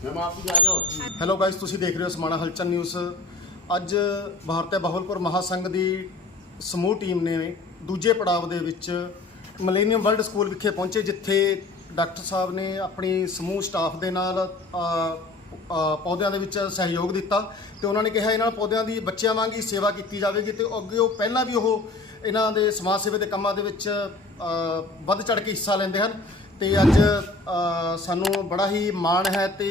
मैं माफी आ जाओ ਹੈਲੋ ਗਾਇਸ ਤੁਸੀਂ ਦੇਖ ਰਹੇ ਹੋ ਸਮਾਣਾ ਹਲਚਲ ਨਿਊਜ਼ ਅੱਜ ਭਾਰਤੀ ਬਾਹੁਲਪੁਰ ਮਹਾਸੰਘ ਦੀ ਸਮੂਹ ਟੀਮ ਨੇ ਦੂਜੇ ਪੜਾਅ ਦੇ ਵਿੱਚ ਮਿਲੇਨੀਅਮ ਵਰਲਡ ਸਕੂਲ ਵਿਖੇ ਪਹੁੰਚੇ ਜਿੱਥੇ ਡਾਕਟਰ ਸਾਹਿਬ ਨੇ ਆਪਣੀ ਸਮੂਹ ਸਟਾਫ ਦੇ ਨਾਲ ਅ, ਅ, ਪੌਦਿਆਂ ਦੇ ਵਿੱਚ ਸਹਿਯੋਗ ਦਿੱਤਾ ਤੇ ਉਹਨਾਂ ਨੇ ਕਿਹਾ ਇਹਨਾਂ ਪੌਦਿਆਂ ਦੀ ਬੱਚਿਆਂ ਵਾਂਗ ਹੀ ਸੇਵਾ ਕੀਤੀ ਜਾਵੇਗੀ ਤੇ ਅੱਗੇ ਉਹ ਪਹਿਲਾਂ ਵੀ ਉਹ ਇਹਨਾਂ ਦੇ ਸਮਾਜ ਸੇਵਾ ਦੇ ਕੰਮਾਂ ਦੇ ਵਿੱਚ ਅ, ਵੱਧ ਚੜ ਕੇ ਹਿੱਸਾ ਲੈਂਦੇ ਹਨ ਤੇ ਅੱਜ ਸਾਨੂੰ ਬੜਾ ਹੀ ਮਾਣ ਹੈ ਤੇ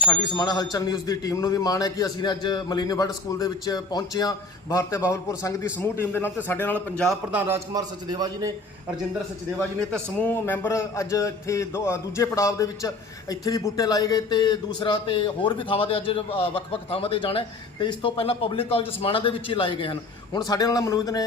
ਸਾਡੀ ਸਮਾਣਾ ਹਲਚਲ ਨਿਊਜ਼ ਦੀ ਟੀਮ ਨੂੰ ਵੀ ਮਾਣ ਹੈ ਕਿ ਅਸੀਂ ਨੇ ਅੱਜ ਮਲੀਨੀ ਵਰਲਡ ਸਕੂਲ ਦੇ ਵਿੱਚ ਪਹੁੰਚੇ ਹਾਂ। ਭਾਰਤੀ ਬਾਹੁਲਪੁਰ ਸੰਘ ਦੀ ਸਮੂਹ ਟੀਮ ਦੇ ਨਾਲ ਤੇ ਸਾਡੇ ਨਾਲ ਪੰਜਾਬ ਪ੍ਰਧਾਨ ਰਾਜਕੁਮਾਰ ਸਚਦੇਵਾ ਜੀ ਨੇ, ਰਜਿੰਦਰ ਸਚਦੇਵਾ ਜੀ ਨੇ ਤੇ ਸਮੂਹ ਮੈਂਬਰ ਅੱਜ ਇੱਥੇ ਦੋ- ਦੂਜੇ ਪੜਾਅ ਦੇ ਵਿੱਚ ਇੱਥੇ ਵੀ ਬੂਟੇ ਲਾਏ ਗਏ ਤੇ ਦੂਸਰਾ ਤੇ ਹੋਰ ਵੀ ਥਾਵਾਂ ਤੇ ਅੱਜ ਵੱਖ-ਵੱਖ ਥਾਵਾਂ ਤੇ ਜਾਣਾ ਹੈ ਤੇ ਇਸ ਤੋਂ ਪਹਿਲਾਂ ਪਬਲਿਕ ਕਾਲਜ ਸਮਾਣਾ ਦੇ ਵਿੱਚ ਹੀ ਲਾਏ ਗਏ ਹਨ। ਹੁਣ ਸਾਡੇ ਨਾਲ ਮੌਜੂਦ ਨੇ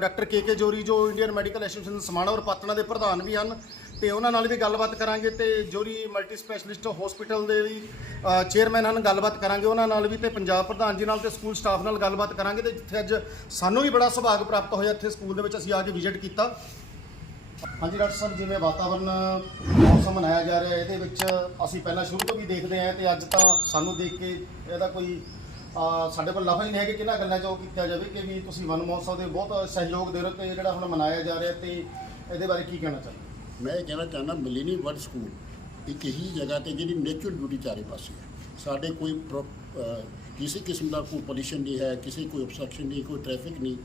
ਡਾਕਟਰ ਕੇ ਕੇ ਜੋਰੀ ਜੋ ਇੰਡੀਅਨ ਮੈਡੀਕਲ ਐਸੋਸੀਏਸ਼ਨ ਸਮਾਣਾ ਔਰ ਪਾਤਣਾ ਦੇ ਪ੍ਰਧਾਨ ਵੀ ਹਨ। ਤੇ ਉਹਨਾਂ ਨਾਲ ਵੀ ਗੱਲਬਾਤ ਕਰਾਂਗੇ ਤੇ ਜੋਰੀ ਮਲਟੀ ਸਪੈਸ਼ਲਿਸਟ ਹਸਪੀਟਲ ਦੇ ਵੀ ਅ, ਚੇਅਰਮੈਨ ਹਨ ਗੱਲਬਾਤ ਕਰਾਂਗੇ ਉਹਨਾਂ ਨਾਲ ਵੀ ਤੇ ਪੰਜਾਬ ਪ੍ਰਧਾਨ ਜੀ ਨਾਲ ਤੇ ਸਕੂਲ ਸਟਾਫ ਨਾਲ ਗੱਲਬਾਤ ਕਰਾਂਗੇ ਤੇ ਜਿੱਥੇ ਅੱਜ ਸਾਨੂੰ ਵੀ ਬੜਾ ਸੁਭਾਗ ਪ੍ਰਾਪਤ ਹੋਇਆ ਇੱਥੇ ਸਕੂਲ ਦੇ ਵਿੱਚ ਅਸੀਂ ਆ ਕੇ ਵਿਜ਼ਿਟ ਕੀਤਾ। ਹਾਂਜੀ ਡਾਕਟਰ ਸਾਹਿਬ ਜਿਵੇਂ ਵਾਤਾਵਰਨ ਮੌਸਮ ਮਨਾਇਆ ਜਾ ਰਿਹਾ ਇਹਦੇ ਵਿੱਚ ਅਸੀਂ ਪਹਿਲਾਂ ਸ਼ੁਰੂ ਤੋਂ ਵੀ ਦੇਖਦੇ ਆਏ ਤੇ ਅੱਜ ਤਾਂ ਸਾਨੂੰ ਦੇਖ ਕੇ ਇਹਦਾ ਕੋਈ ਸਾਡੇ ਕੋਲ ਲਫ਼ਜ਼ ਨਹੀਂ ਹੈਗੇ ਕਿਹਨਾਂ ਗੱਲਾਂ 'ਚ ਉਹ ਕੀਤਾ ਜਾਵੇ ਕਿ ਵੀ ਤੁਸੀਂ ਵਨ ਮਹੋਤਸਵ ਦੇ ਬਹੁਤ ਸਹਿਯੋਗ ਦੇ ਰਹੇ ਹੋ ਤੇ ਜਿਹੜਾ ਹੁਣ ਮਨਾਇਆ ਜਾ ਰਿਹਾ ਤੇ ਇਹਦੇ ਬਾਰੇ ਕੀ ਕਹਿਣਾ ਚਾਹੁੰਦੇ ਮੈਂ ਇਹ ਕਹਿਣਾ ਚਾਹੁੰਦਾ ਮਿਲੀਨੀ ਵਰਡ ਸਕੂਲ ਇੱਕ ਹੀ ਜਗ੍ਹਾ ਤੇ ਜਿਹੜੀ ਨੇਚਰਲ ਬਿਊਟੀ ਚਾਰੇ ਪਾਸੇ ਹੈ। ਸਾਡੇ ਕੋਈ ਪ੍ਰੋ- ਕਿਸੇ ਕਿਸਮ ਦਾ ਕੋਈ ਪੋਲੂਸ਼ਨ ਨਹੀਂ ਹੈ, ਕਿਸੇ ਕੋਈ obstruction ਨਹੀਂ, ਕੋਈ ਟ੍ਰੈਫਿਕ ਨਹੀਂ।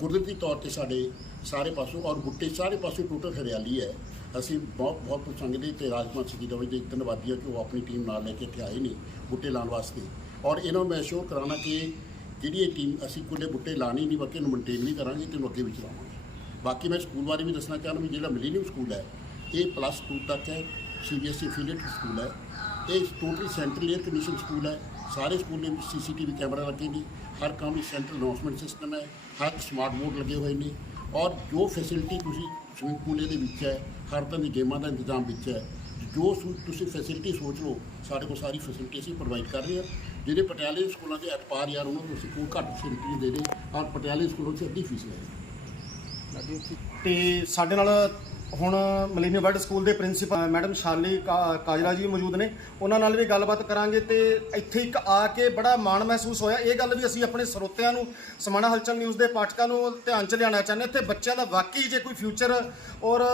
ਕੁਦਰਤੀ ਤੌਰ ਤੇ ਸਾਡੇ ਸਾਰੇ ਪਾਸੋਂ ਔਰ ਬੁੱਟੇ ਸਾਰੇ ਪਾਸੋਂ ਟੋਟਲ ਹਰਿਆਲੀ ਹੈ। ਅਸੀਂ ਬਹੁਤ ਬਹੁਤ ਪਸੰਦਦੇ ਤੇ ਰਾਜਪਾਲ ਸਿੰਘ ਦਵਾਈ ਦੇ ਧੰਨਵਾਦੀ ਹਾਂ ਕਿ ਉਹ ਆਪਣੀ ਟੀਮ ਨਾਲ ਲੈ ਕੇ ਇੱਥੇ ਆਏ ਨੇ ਬੁੱਟੇ ਲਾਉਣ ਵਾਸਤੇ। ਔਰ ਇਹਨਾਂ ਨੂੰ ਮੈਂ ਅਸ਼ੋਰ ਕਰਾਉਣਾ ਕਿ ਜਿਹੜੀ ਇਹ ਟੀਮ ਅਸੀਂ ਕੋਲੇ ਬੁੱਟੇ ਲਾਣੇ ਨਹੀਂ ਬਲਕਿ ਇਹਨੂੰ ਮੇਨਟੇਨ ਵੀ ਕਰਾਂਗੇ ਤੇ ਇਹਨੂੰ ਅੱਗੇ ਵੀ ਚਲਾਵਾਂਗੇ। ਬਾਕੀ ਮੈਂ ਸਕੂਲ ਬਾਰੇ ਵੀ ਦੱਸਣਾ ਚਾਹੁੰਦਾ ਵੀ ਜਿਹੜਾ ਮਿਲੀਨੀਅਮ ਸਕੂਲ ਹੈ ਇਹ ਪਲੱਸ 2 ਤੱਕ ਹੈ ਸੀਬੀਐਸਈ ਅਫੀਲੀਏਟ ਸਕੂਲ ਹੈ ਇਹ totally central air condition school ਹੈ ਸਾਰੇ ਸਕੂਲ ਦੇ ਵਿੱਚ ਸੀਸੀਟੀਵੀ ਕੈਮਰਾ ਲੱਗੇ ਨੇ ਹਰ ਕੰਮ ਵਿੱਚ ਸੈਂਟਰਲ ਅਨਾਉਂਸਮੈਂਟ ਸਿਸਟਮ ਹੈ ਹਰ ਸਮਾਰਟ ਬੋਰਡ ਲੱਗੇ ਹੋਏ ਨੇ ਔਰ ਜੋ ਫੈਸਿਲਿਟੀ ਤੁਸੀਂ ਸਵਿਮਿੰਗ ਪੂਲ ਦੇ ਵਿੱਚ ਹੈ ਹਰ ਤਰ੍ਹਾਂ ਦੀ ਗੇਮਾਂ ਦਾ ਇੰਤਜ਼ਾਮ ਵਿੱਚ ਹੈ ਜੋ ਸੁ- ਤੁਸੀਂ ਫੈਸਿਲਿਟੀ ਸੋਚ ਲਓ ਸਾਡੇ ਕੋਲ ਸਾਰੀ ਫੈਸਿਲਿਟੀ ਅਸੀਂ ਪ੍ਰੋਵਾਈਡ ਕਰ ਰਹੇ ਹਾਂ ਜਿਹੜੇ ਪਟਿਆਲੇ ਦੇ ਸਕੂਲਾਂ ਦੇ ਅਤਪਾਰ ਯਾਰ ਉਹਨਾਂ ਨੂੰ ਅਸੀਂ ਕੋਈ ਘੱਟ ਫੈਸਿਲਿਟੀ ਦੇ ਰਹੇ ਔਰ ਪਟਿਆਲੇ ਸਕੂਲਾਂ 'ਚ ਅੱਧੀ ਫੀਸ ਲੈ ਰਹੇ ਤੇ ਸਾਡੇ ਨਾਲ ਹੁਣ ਮਲੀਨੀ ਵਰਲਡ ਸਕੂਲ ਦੇ ਪ੍ਰਿੰਸੀਪਲ ਮੈਡਮ ਸ਼ਾਲੀ ਕਾ- ਕਾਜਲਾ ਜੀ ਮੌਜੂਦ ਨੇ। ਉਹਨਾਂ ਨਾਲ ਵੀ ਗੱਲਬਾਤ ਕਰਾਂਗੇ ਤੇ ਇੱਥੇ ਇੱਕ ਆ ਕੇ ਬੜਾ ਮਾਣ ਮਹਿਸੂਸ ਹੋਇਆ। ਇਹ ਗੱਲ ਵੀ ਅਸੀਂ ਆਪਣੇ ਸਰੋਤਿਆਂ ਨੂੰ, ਸਮਾਣਾ ਹਲਚਲ ਨਿਊਜ਼ ਦੇ ਪਾਠਕਾਂ ਨੂੰ ਧਿਆਨ ਚ ਲਿਆਉਣਾ ਚਾਹੁੰਦੇ ਇੱਥੇ ਬੱਚਿਆਂ ਦਾ ਵਾਕਈ ਜੇ ਕੋਈ ਫਿਊਚਰ ਔਰ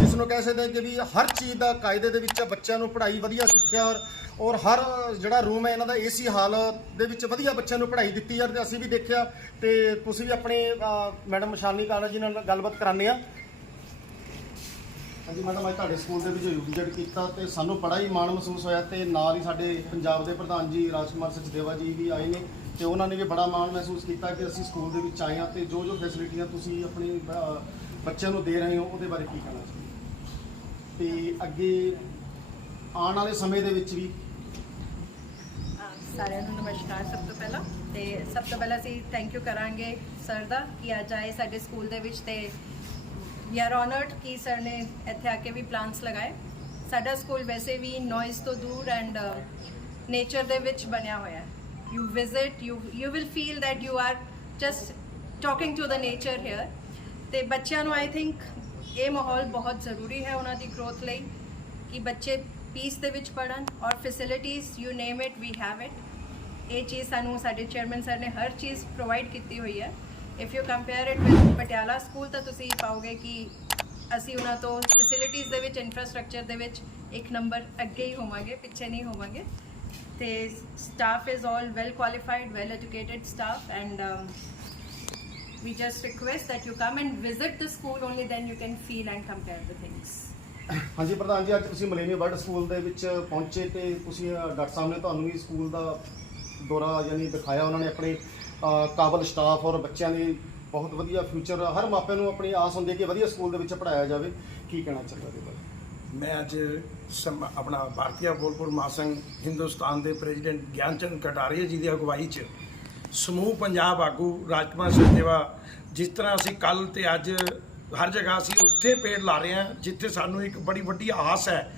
ਜਿਸ ਨੂੰ ਕਹਿ ਸਕਦੇ ਹਾਂ ਕਿ ਵੀ ਹਰ ਚੀਜ਼ ਦਾ ਕਾਇਦੇ ਦੇ ਵਿੱਚ ਬੱਚਿਆਂ ਨੂੰ ਪੜ੍ਹਾਈ ਵਧੀਆ, ਸਿੱਖਿਆ ਔਰ ਔਰ ਹਰ ਜਿਹੜਾ ਰੂਮ ਹੈ, ਇਹਨਾਂ ਦਾ ਏਸੀ ਹਾਲ ਦੇ ਵਿੱਚ ਵਧੀਆ ਬੱਚਿਆਂ ਨੂੰ ਪੜ੍ਹਾਈ ਦਿੱਤੀ ਜਾਂਦੀ ਅਸੀਂ ਵੀ ਦੇਖਿਆ। ਤੇ ਤੁਸੀਂ ਵੀ ਆਪਣੇ ਮੈਡਮ ਸ਼ਾਨੀ ਕਾਲਾ ਜੀ ਨਾਲ ਗੱਲਬਾਤ ਕਰਾਉਂਦੇ ਆ। ਹਾਂਜੀ, ਮੈਡਮ, ਅੱਜ ਤੁਹਾਡੇ ਸਕੂਲ ਦੇ ਵਿੱਚ ਵਿਜ਼ਿਟ ਕੀਤਾ ਤੇ ਸਾਨੂੰ ਬੜਾ ਹੀ ਮਾਣ ਮਹਿਸੂਸ ਹੋਇਆ ਤੇ ਨਾਲ ਹੀ ਸਾਡੇ ਪੰਜਾਬ ਦੇ ਪ੍ਰਧਾਨ ਜੀ ਰਾਜਕੁਮਾਰ ਸਚਦੇਵਾ ਜੀ ਵੀ ਆਏ ਨੇ ਤੇ ਉਹਨਾਂ ਨੇ ਵੀ ਬੜਾ ਮਾਣ ਮਹਿਸੂਸ ਕੀਤਾ ਕਿ ਅਸੀਂ ਸਕੂਲ ਦੇ ਵਿੱਚ ਆਏ ਹਾਂ ਤੇ ਜੋ ਜੋ ਫੈਸਿਲਿਟੀਆਂ ਤੁਸੀਂ ਆਪਣੇ ਬੱਚਿਆਂ ਨੂੰ ਦੇ ਰਹੇ ਹੋ, ਉਹਦੇ ਬਾਰੇ ਕੀ ਕਹਿਣਾ ਚਾਹੁੰਦੇ ਤੇ ਅੱਗੇ ਆਉਣ ਵਾਲੇ ਸਮੇਂ ਦੇ ਵਿੱਚ ਵੀ ਸਾਰਿਆਂ ਨੂੰ ਨਮਸਕਾਰ ਸਭ ਤੋਂ ਪਹਿਲਾਂ। ਤੇ ਸਭ ਤੋਂ ਪਹਿਲਾਂ ਅਸੀਂ ਥੈਂਕ ਯੂ ਕਰਾਂਗੇ ਸਰ ਦਾ ਕਿ ਅੱਜ ਆਏ ਸਾਡੇ ਸਕੂਲ ਦੇ ਵਿੱਚ ਤੇ ਵੀ ਆਰ ਆਨਰਡ ਕਿ ਸਰ ਨੇ ਇੱਥੇ ਆ ਕੇ ਵੀ ਪਲਾਂਟਸ ਲਗਾਏ। ਸਾਡਾ ਸਕੂਲ ਵੈਸੇ ਵੀ ਨੋਇਜ਼ ਤੋਂ ਦੂਰ ਐਂਡ ਨੇਚਰ ਦੇ ਵਿੱਚ ਬਣਿਆ ਹੋਇਆ ਹੈ। You visit you you will feel that you are just talking to the nature here ਤੇ ਬੱਚਿਆਂ ਨੂੰ ਆਈ ਥਿੰਕ ਇਹ ਮਾਹੌਲ ਬਹੁਤ ਜ਼ਰੂਰੀ ਹੈ ਉਹਨਾਂ ਦੀ ਗਰੋਥ ਲਈ ਕਿ ਬੱਚੇ ਪੀਸ ਦੇ ਵਿੱਚ ਪੜਨ ਔਰ facilities you name it we have it ਇਹ ਚੀਜ਼ ਸਾਨੂੰ ਸਾਡੇ ਚੇਅਰਮੈਨ ਸਰ ਨੇ ਹਰ ਚੀਜ਼ ਪ੍ਰੋਵਾਈਡ ਕੀਤੀ ਹੋਈ ਹੈ। If you compare it with Patiala school ਤਾਂ ਤੁਸੀਂ ਪਾਓਗੇ ਕਿ ਅਸੀਂ ਉਹਨਾਂ ਤੋਂ ਫੈਸਿਲਿਟੀਜ਼ ਦੇ ਵਿੱਚ ਇਨਫਰਾਸਟ੍ਰਕਚਰ ਦੇ ਵਿੱਚ ਇੱਕ ਨੰਬਰ ਅੱਗੇ ਹੀ ਹੋਵਾਂਗੇ, ਪਿੱਛੇ ਨਹੀਂ ਹੋਵਾਂਗੇ। ਤੇ staff is all well qualified well educated staff and we just request that you come and visit the school only then you can feel and compare the things. ਹਾਂਜੀ ਪ੍ਰਧਾਨ ਜੀ, ਅੱਜ ਤੁਸੀਂ ਮਲੇਨੀਅਮ ਵਰਲਡ ਸਕੂਲ ਦੇ ਵਿੱਚ ਪਹੁੰਚੇ ਤੇ ਤੁਸੀਂ ਡਾਕਟਰ ਸਾਹਿਬ ਨੇ ਤੁਹਾਨੂੰ ਵੀ ਸਕੂਲ ਦਾ ਦੌਰਾ ਯਾਨੀ ਦਿਖਾਇਆ ਉਹਨਾਂ ਨੇ ਆਪਣੇ ਕਾਬਲ ਸਟਾਫ ਔਰ ਬੱਚਿਆਂ ਦੀ ਬਹੁਤ ਵਧੀਆ ਫਿਊਚਰ ਹਰ ਮਾਪੇ ਨੂੰ ਆਪਣੀ ਆਸ ਹੁੰਦੀ ਹੈ ਕਿ ਵਧੀਆ ਸਕੂਲ ਦੇ ਵਿੱਚ ਪੜਾਇਆ ਜਾਵੇ। ਕੀ ਕਹਿਣਾ ਚਾਹੁੰਦਾ ਇਹਦੇ ਬਾਰੇ? ਮੈਂ ਅੱਜ ਸਮ- ਆਪਣਾ ਭਾਰਤੀਆ ਬੋਲਪੁਰ ਮਹਾਸੰਘ ਹਿੰਦੁਸਤਾਨ ਦੇ ਪ੍ਰੈਜ਼ੀਡੈਂਟ ਗਿਆਨਚੰਦ ਕਟਾਰੀਆ ਜੀ ਦੀ ਅਗਵਾਈ 'ਚ ਸਮੂਹ ਪੰਜਾਬ ਆਗੂ ਰਾਜਕੁਮਾਰ ਸਚਦੇਵਾ, ਜਿਸ ਤਰ੍ਹਾਂ ਅਸੀਂ ਕੱਲ ਤੇ ਅੱਜ ਹਰ ਜਗ੍ਹਾ ਅਸੀਂ ਉੱਥੇ ਪੇੜ ਲਾ ਰਹੇ ਹਾਂ, ਜਿੱਥੇ ਸਾਨੂੰ ਇੱਕ ਬੜੀ ਵੱਡੀ ਆਸ ਹੈ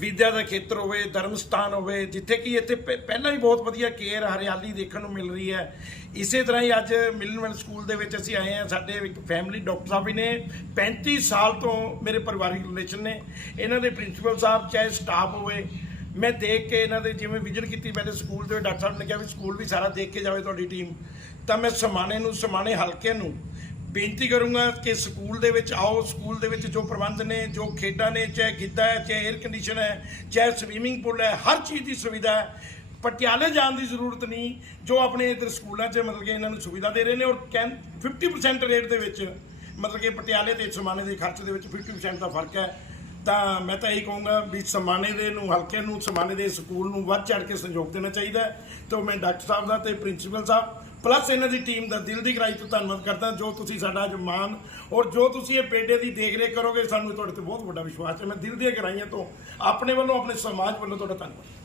ਵਿਦਿਆ ਦਾ ਖੇਤਰ ਹੋਵੇ, ਧਰਮ ਸਥਾਨ ਹੋਵੇ, ਜਿੱਥੇ ਕਿ ਇੱਥੇ ਪਹਿ- ਪਹਿਲਾਂ ਹੀ ਬਹੁਤ ਵਧੀਆ ਕੇਅਰ, ਹਰਿਆਲੀ ਦੇਖਣ ਨੂੰ ਮਿਲ ਰਹੀ ਹੈ। ਇਸੇ ਤਰ੍ਹਾਂ ਹੀ ਅੱਜ ਮਿਲਨਵੈਲ ਸਕੂਲ ਦੇ ਵਿੱਚ ਅਸੀਂ ਆਏ ਹਾਂ। ਸਾਡੇ ਇੱਕ ਫੈਮਿਲੀ ਡਾਕਟਰ ਸਾਹਿਬ ਵੀ ਨੇ 35 ਸਾਲ ਤੋਂ ਮੇਰੇ ਪਰਿਵਾਰਿਕ ਰਿਲੇਸ਼ਨ ਨੇ। ਇਹਨਾਂ ਦੇ ਪ੍ਰਿੰਸੀਪਲ ਸਾਹਿਬ ਚਾਹੇ ਸਟਾਫ ਹੋਵੇ, ਮੈਂ ਦੇਖ ਕੇ ਇਹਨਾਂ ਦੇ ਜਿਵੇਂ ਵਿਜ਼ਿਟ ਕੀਤੀ ਪਹਿਲੇ ਸਕੂਲ ਦੇ ਡਾਕਟਰ ਸਾਹਿਬ ਨੇ ਕਿਹਾ ਵੀ ਸਕੂਲ ਵੀ ਸਾਰਾ ਦੇਖ ਕੇ ਜਾਵੇ ਤੁਹਾਡੀ ਟੀਮ ਤਾਂ ਮੈਂ ਸਮਾਣੇ ਨੂੰ, ਸਮਾਣੇ ਹਲਕੇ ਨੂੰ ਬੇਨਤੀ ਕਰੂੰਗਾ ਕਿ ਸਕੂਲ ਦੇ ਵਿੱਚ ਆਓ, ਸਕੂਲ ਦੇ ਵਿੱਚ ਜੋ ਪ੍ਰਬੰਧ ਨੇ, ਜੋ ਖੇਡਾਂ ਨੇ, ਚਾਹੇ ਗਿੱਧਾ ਹੈ, ਚਾਹੇ 에ਅਰ ਕੰਡੀਸ਼ਨ ਹੈ, ਚਾਹੇ ਸਵੀਮਿੰਗ ਪੂਲ ਹੈ, ਹਰ ਚੀਜ਼ ਦੀ ਸੁਵਿਧਾ ਹੈ। ਪਟਿਆਲੇ ਜਾਣ ਦੀ ਜ਼ਰੂਰਤ ਨਹੀਂ, ਜੋ ਆਪਣੇ ਇਧਰ ਸਕੂਲਾਂ 'ਚ ਮਤਲਬ ਕਿ ਇਹਨਾਂ ਨੂੰ ਸੁਵਿਧਾ ਦੇ ਰਹੇ ਨੇ ਔਰ ਕਹਿੰ- 50% ਰੇਟ ਦੇ ਵਿੱਚ ਮਤਲਬ ਕਿ ਪਟਿਆਲੇ ਤੇ ਸਮਾਨੇ ਦੇ ਖਰਚ ਦੇ ਵਿੱਚ 50% ਦਾ ਫ਼ਰਕ ਹੈ। ਤਾਂ ਮੈਂ ਤਾਂ ਇਹੀ ਕਹੂੰਗਾ ਵੀ ਸਮਾਨੇ ਦੇ ਨੂੰ, ਹਲਕੇ ਨੂੰ, ਸਮਾਨੇ ਦੇ ਸਕੂਲ ਨੂੰ ਵੱਧ ਚੜ ਕੇ ਸਹਿਯੋਗ ਦੇਣਾ ਚਾਹੀਦਾ ਹੈ। ਤੇ ਮੈਂ ਡਾਕਟਰ ਸਾਹਿਬ ਦਾ ਤੇ ਪ੍ਰਿੰਸੀਪਲ ਸਾਹਿਬ ਪਲੱਸ ਇਹਨਾਂ ਦੀ ਟੀਮ ਦਾ ਦਿਲ ਦੀ ਗਰਾਈ ਤੋਂ ਧੰਨਵਾਦ ਕਰਦਾ, ਜੋ ਤੁਸੀਂ ਸਾਡਾ ਅੱਜ ਮਾਨ ਔਰ ਜੋ ਤੁਸੀਂ ਇਹ ਬੇਟੇ ਦੀ ਦੇਖਰੇਖ ਕਰੋਗੇ, ਸਾਨੂੰ ਤੁਹਾਡੇ ਤੇ ਬਹੁਤ ਵੱਡਾ ਵਿਸ਼ਵਾਸ ਹੈ। ਮੈਂ ਦਿਲ ਦੀਆਂ ਗਰਾਈਆਂ ਤੋਂ ਆਪਣੇ ਵੱਲੋਂ, ਆਪਣੇ ਸਮਾਜ ਵੱਲੋਂ ਤੁਹਾਡਾ ਧੰਨਵਾਦ।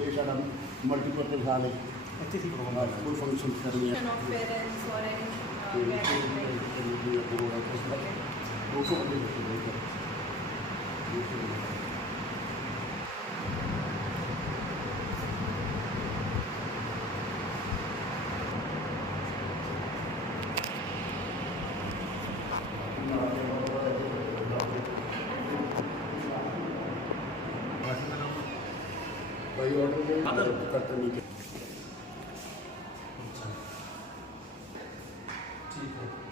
ਇਹ ਸਾਡਾ ਮਲਟੀਪਰਪਸ ਹਾਲ ਹੈ। ਇੱਥੇ ਸੀ ਪ੍ਰੋਗਰਾਮ ਕੋਈ ਫੰਕਸ਼ਨ ਕਰਨੀ ਹੈ। Of parents or any uh, gathering. ਦੋ ਸੌ हवाई ऑर्डर में करते नहीं ठीक है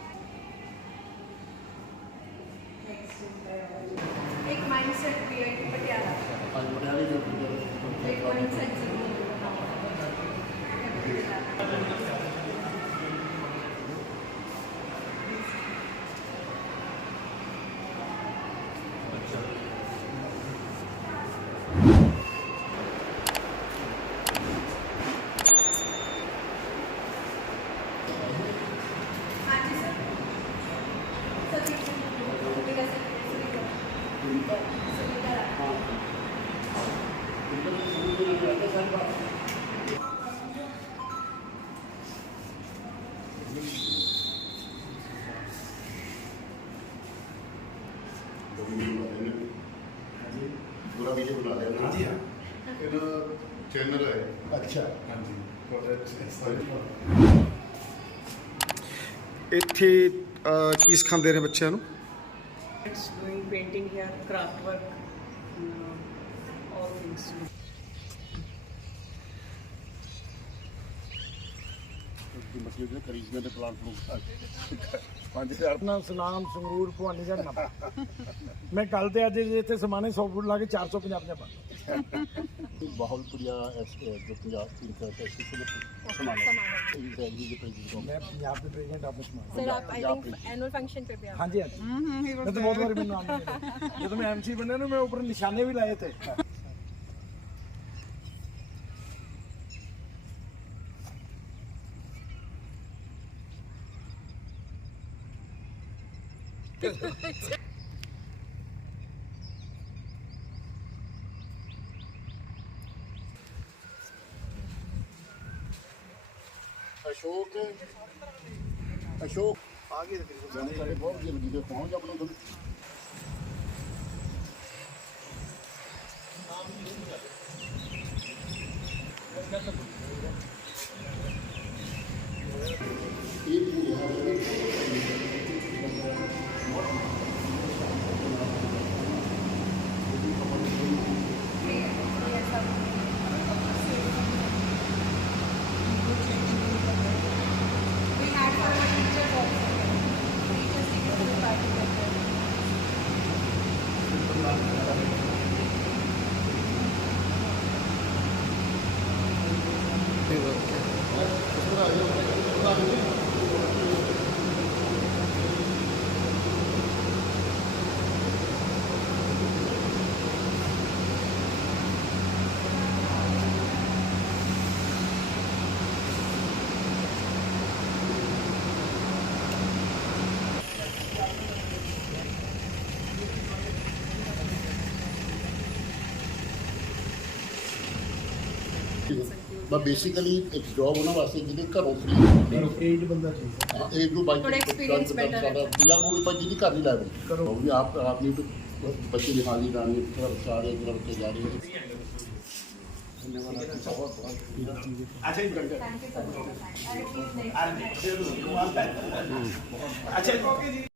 ਇੱਥੇ ਅਹ, ਕੀ ਸਿਖਾਉਂਦੇ ਨੇ ਬੱਚਿਆਂ ਨੂੰ It's doing painting here, craft work, uh, all things. ਦੀ ਮਸਲੇ ਜਿਹੜੇ ਕਰੀ ਦੇ ਪਲਾਨ ਪਲੂਨ ਪੰਜ ਹਜ਼ਾਰ। ਨਾ ਸਲਾਮ ਸੰਗਰੂਰ ਭਵਾਨੀ ਦਾ ਨਾ ਮੈਂ ਕੱਲ ਤੇ ਅੱਜ ਇੱਥੇ ਸਮਾਨੇ 100 ਫੁੱਟ ਲਾ ਕੇ 450 ਪੰਜਾਹ ਬਾਹੁਲਪੁਰੀਆ ਐਸ ਜੋ ਪੰਜਾਬ ਦੀ ਇੰਟਰਸਟ ਸਮਾਨੇ ਮੈਂ ਪੰਜਾਬ ਦੇ ਪ੍ਰੈਜ਼ੀਡੈਂਟ ਆਫ ਸਮਾਨੇ। ਸਰ ਆਪ ਆਈ ਥਿੰਕ ਐਨੂਅਲ ਫੰਕਸ਼ਨ ਤੇ ਵੀ ਹਾਂਜੀ ਹਾਂਜੀ। ਮੈਂ ਤਾਂ ਬਹੁਤ ਵਾਰੀ ਮੈਨੂੰ ਜਦੋਂ ਮੈਂ ਐਮਸੀ ਬਣਿਆ ਨਾ ਮੈਂ ਉੱਪਰ ਨਿਸ਼ਾਨੇ ਵੀ ਲਾਏ ਤੇ। ਅਸ਼ੋਕ ਅਸ਼ੋਕ ਆਗੇ ਸਾਡੇ ਬਹੁਤ ਜਲਦੀ ਤੇ ਪਹੁੰਚ ਆਪਣਾ ਤੁਹਾਨੂੰ ਇਹ ਬਸ ਬੇਸਿਕਲੀ ਇੱਕ ਜੌਬ ਉਹਨਾਂ ਵਾਸਤੇ ਜਿਹਦੇ ਘਰੋਂ ਫ੍ਰੀ ਏਜ ਬੰਦਾ ਠੀਕ ਹਾਂ ਇਹ ਜੋ ਬਾਈ ਥੋੜਾ experience better ਹੈ। ਜਾਂ ਕੋਈ ਪਰ ਜਿਹਦੀ ਘਰ ਨਹੀਂ ਲਾਇਆ ਕਰੋ ਵੀ ਆਪ ਆਪ ਨਹੀਂ ਬੱਚੇ ਦੀ ਹਾਜ਼ਰੀ ਲਾਣੀ ਤਰਫ ਸਾਰੇ ਤਰਫ ਤੇ ਜਾ ਰਹੀ ਹੈ ਧੰਨਵਾਦ आपका बहुत बहुत Thank you so much. I will keep next. ਅੱਛਾ